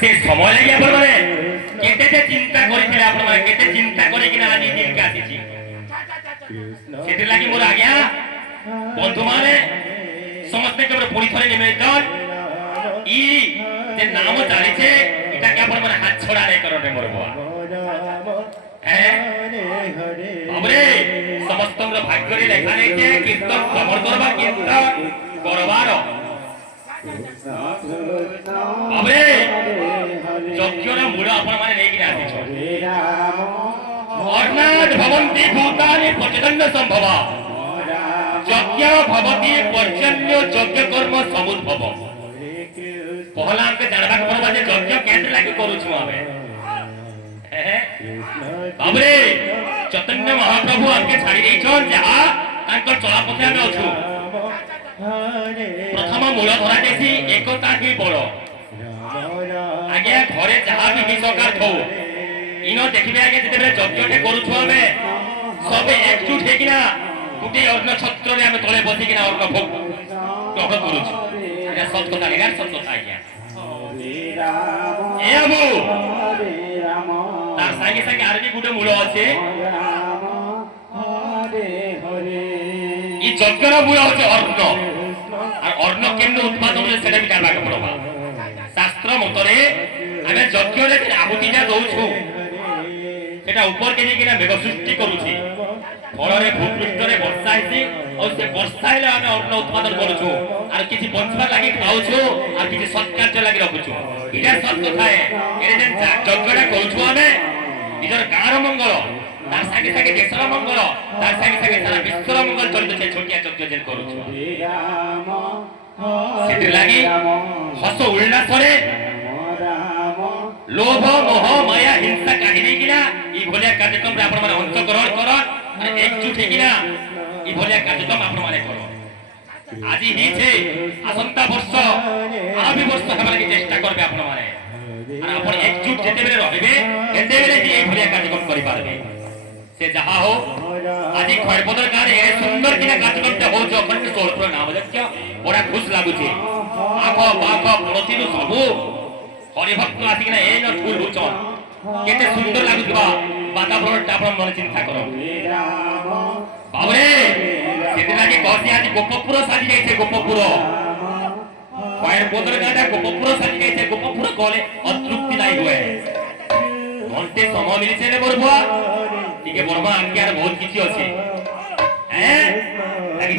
से समय लगे आपण माने केते जे चिंता करिथिले आपण माने केते चिंता करि किना आनी दिन के आसीची सेति लागि मोर आज्ञा बंधु माने समस्त केवल पुरी थरे निमित्तन ई जे नाम जानिछे इटा के आपण माने हाथ छोड़ा नै करने मोर बुआ हमरे समस्तंर भाग्य रे लेखा नै जे कीर्तन समर करबा कीर्तन करबार हमरे যজ্ঞর মূল আপন মানে নেই কিনা আছো অর্ণাদ ভবন্তি ভূতানি পর্যদণ্ড সম্ভব যজ্ঞ ভবতি পর্জন্য যজ্ঞ কর্ম সমুদ্ভব পহলা আমাকে জানবা পড়বা যে যজ্ঞ কেন্দ্র লাগি করুছু আমি বাবরে চৈতন্য মহাপ্রভু আমাকে ছাড়ি দেইছন যাহা তাঙ্কর চলাপথে আমি অছু প্রথম মূল ধরা দেছি একতা হি বড় आगे घरे जहाँ भी सरकार थो इनो देखिबे आगे जते बेले यज्ञटे करूछु हमें सब एकजुट हे किना गुटे अन्न छत्र रे हमें तळे बसी किना अन्न भोग ग्रहण करूछु एटा सत कथा निगार सत कथा आज्ञा ए अबु तार संगे संगे आर भी गुटे मूल আছে ई यज्ञर मूल আছে অন্ন আর অন্ন কেমনে উৎপাদন হয় সেটা বিচার ভাগ পড়বা शास्त्र मतरे आमे यज्ञ रे आहुतिटा दउछु सेटा ऊपर के किना मेघ सृष्टि करूछि फल रे भूपृष्ठ रे वर्षा हिसी और से वर्षा हेले आमे अन्न उत्पादन करूछु आर किछि बंचबा लागि खाउछु आर किछि सत्कार्य लागि रखुछु इटा सत कथा है एरे जेन यज्ञटा करूछु आमे निजर गाँर मंगल तार संगे संगे देशर मंगल तार संगे संगे सारा विश्वर मंगल चलित छे छोटिया यज्ञ जेन करूछु सेति लागि हस उल्लासरे लोभ मोह माया हिंसा काहिनी किना ई भलिया कार्यक्रम रे आपण माने अंशग्रहण करन आ एकजुट हे किना ई भलिया कार्यक्रम आपण माने करो আজি हि छे आसंता वर्ष आबि वर्ष हमरा के चेष्टा करबे आपण माने आ आपण एकजुट जेते बेले रहिबे एते बेले हि ई भलिया कार्यक्रम करि पारबे से जहा हो আজি खयरपदर गारे ए सुंदर किना कार्यक्रमटा हो जो अपन के सोलपुर नाम लक्ष्य बड़ा खुश लागुचे आखो बाखो पड़ोसी सबू हरिभक्त आसी किना ए न फूल हुचन केते सुंदर लागुतबा वातावरणटा आपण मन चिंता करो बाबरे सेते लागि कहती आज गोपपुर साजी जाइछे गोपपुर खयरपदर गाडा गोपपुर साजी जाइछे गोपपुर गले अतृप्ति नाही होए घंटे समय मिलिছে रे बरबुआ टिके बरमा आज्ञार बहुत किछि अछि हैं लागि